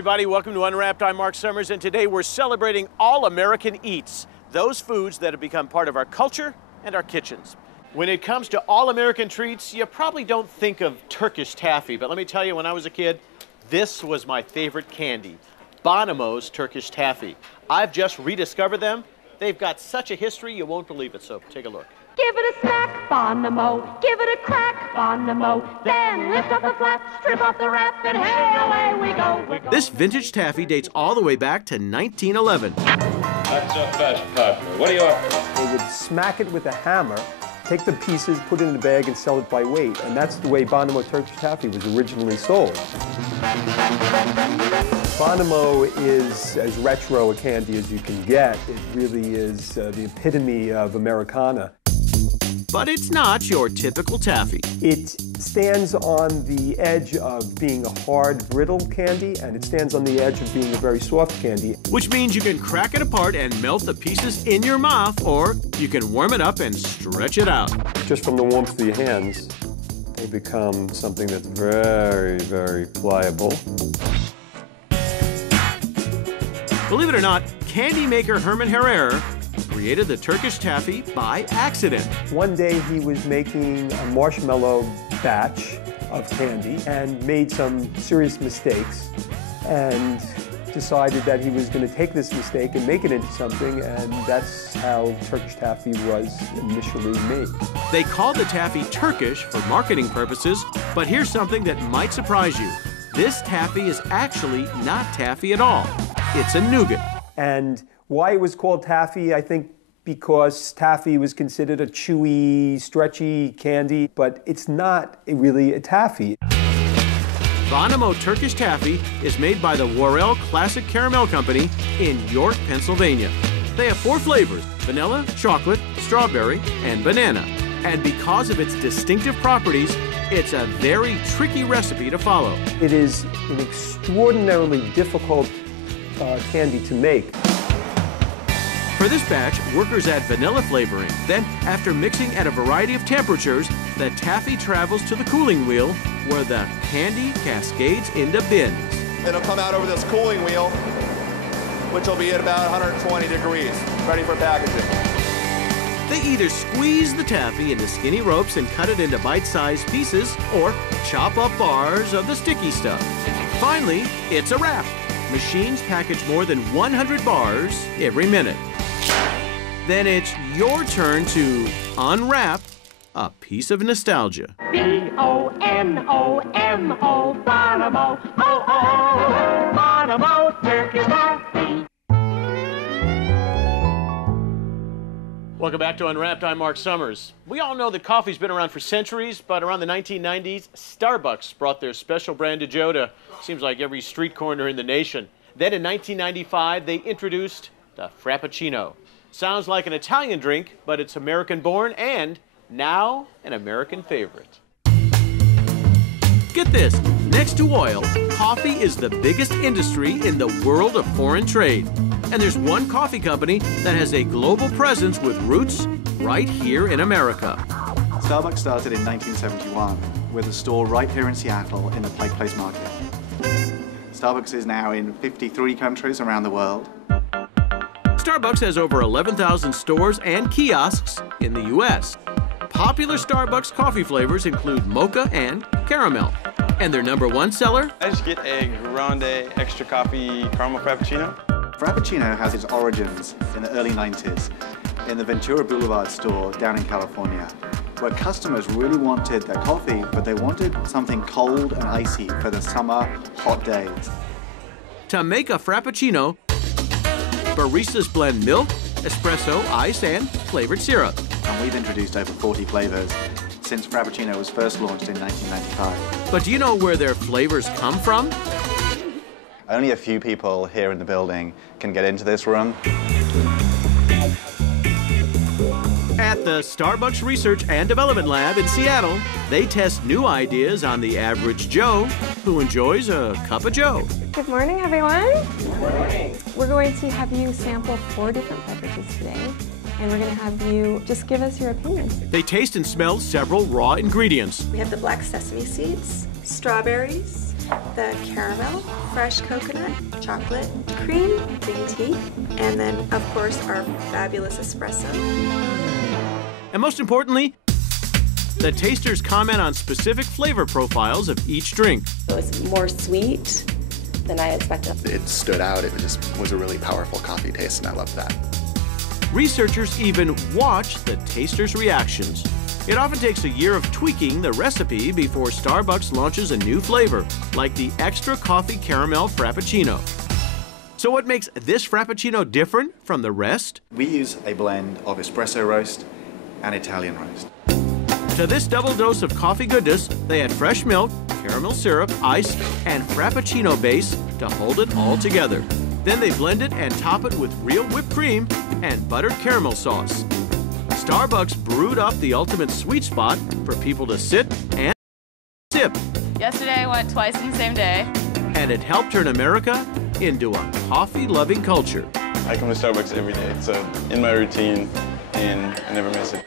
everybody. Welcome to Unwrapped. I'm Mark Summers, and today we're celebrating all American eats, those foods that have become part of our culture and our kitchens. When it comes to all American treats, you probably don't think of Turkish taffy, but let me tell you, when I was a kid, this was my favorite candy, Bonomo's Turkish Taffy. I've just rediscovered them. They've got such a history, you won't believe it, so take a look. Give it a snack, Bonomo. Give it a crack, Bonomo. Then lift up the flap, strip off the wrap, and hey, away we go. This vintage taffy dates all the way back to 1911. Not so fast, partner. What are you up to? They would smack it with a hammer, take the pieces, put it in a bag, and sell it by weight. And that's the way Bonomo Turkish Taffy was originally sold. Bonomo is as retro a candy as you can get. It really is the epitome of Americana. But it's not your typical taffy. It stands on the edge of being a hard, brittle candy, and it stands on the edge of being a very soft candy. Which means you can crack it apart and melt the pieces in your mouth, or you can warm it up and stretch it out. Just from the warmth of your hands, they become something that's very, very pliable. Believe it or not, candy maker Herman Herrera created the Turkish taffy by accident. One day he was making a marshmallow batch of candy and made some serious mistakes and decided that he was going to take this mistake and make it into something, and that's how Turkish taffy was initially made. They called the taffy Turkish for marketing purposes, but here's something that might surprise you. This taffy is actually not taffy at all. It's a nougat. And why it was called taffy, I think because taffy was considered a chewy, stretchy candy, but it's not really a taffy. Bonomo Turkish Taffy is made by the Worrell Classic Caramel Company in York, Pennsylvania. They have 4 flavors: vanilla, chocolate, strawberry, and banana. And because of its distinctive properties, it's a very tricky recipe to follow. It is an extraordinarily difficult candy to make. For this batch, workers add vanilla flavoring. Then, after mixing at a variety of temperatures, the taffy travels to the cooling wheel where the candy cascades into bins. It'll come out over this cooling wheel, which will be at about 120 degrees, ready for packaging. They either squeeze the taffy into skinny ropes and cut it into bite-sized pieces, or chop up bars of the sticky stuff. Finally, it's a wrap. Machines package more than 100 bars every minute. Then it's your turn to unwrap a piece of nostalgia. B-O-N-O-M-O, Bonomo, oh-oh, Bonomo Turkish Taffy. Welcome back to Unwrapped. I'm Mark Summers. We all know that coffee's been around for centuries, but around the 1990s, Starbucks brought their special brand of Joe to, seems like, every street corner in the nation. Then in 1995, they introduced the Frappuccino. Sounds like an Italian drink, but it's American-born and now an American favorite. Get this, next to oil, coffee is the biggest industry in the world of foreign trade. And there's one coffee company that has a global presence with roots right here in America. Starbucks started in 1971 with a store right here in Seattle in the Pike Place Market. Starbucks is now in 53 countries around the world. Starbucks has over 11,000 stores and kiosks in the U.S. Popular Starbucks coffee flavors include mocha and caramel. And their #1 seller? I just get a grande extra coffee caramel frappuccino. Frappuccino has its origins in the early 90s in the Ventura Boulevard store down in California, where customers really wanted their coffee, but they wanted something cold and icy for the summer hot days. To make a Frappuccino, baristas blend milk, espresso, ice, and flavored syrup. And we've introduced over 40 flavors since Frappuccino was first launched in 1995. But do you know where their flavors come from? Only a few people here in the building can get into this room. At the Starbucks Research and Development Lab in Seattle, they test new ideas on the average Joe who enjoys a cup of Joe. Good morning, everyone. Good morning. We're going to have you sample 4 different beverages today, and we're going to have you just give us your opinion. They taste and smell several raw ingredients. We have the black sesame seeds, strawberries, the caramel, fresh coconut, chocolate, cream, green tea, and then, of course, our fabulous espresso. And most importantly, the tasters comment on specific flavor profiles of each drink. It was more sweet than I expected. It stood out. It was a really powerful coffee taste, and I loved that. Researchers even watch the tasters' reactions. It often takes a year of tweaking the recipe before Starbucks launches a new flavor, like the extra coffee caramel frappuccino. So what makes this frappuccino different from the rest? We use a blend of espresso roast and Italian roast. To this double dose of coffee goodness, they add fresh milk, caramel syrup, ice, and frappuccino base to hold it all together. Then they blend it and top it with real whipped cream and buttered caramel sauce. Starbucks brewed up the ultimate sweet spot for people to sit and sip. Yesterday I went twice in the same day. And it helped turn America into a coffee-loving culture. I come to Starbucks every day. It's in my routine, and I never miss it.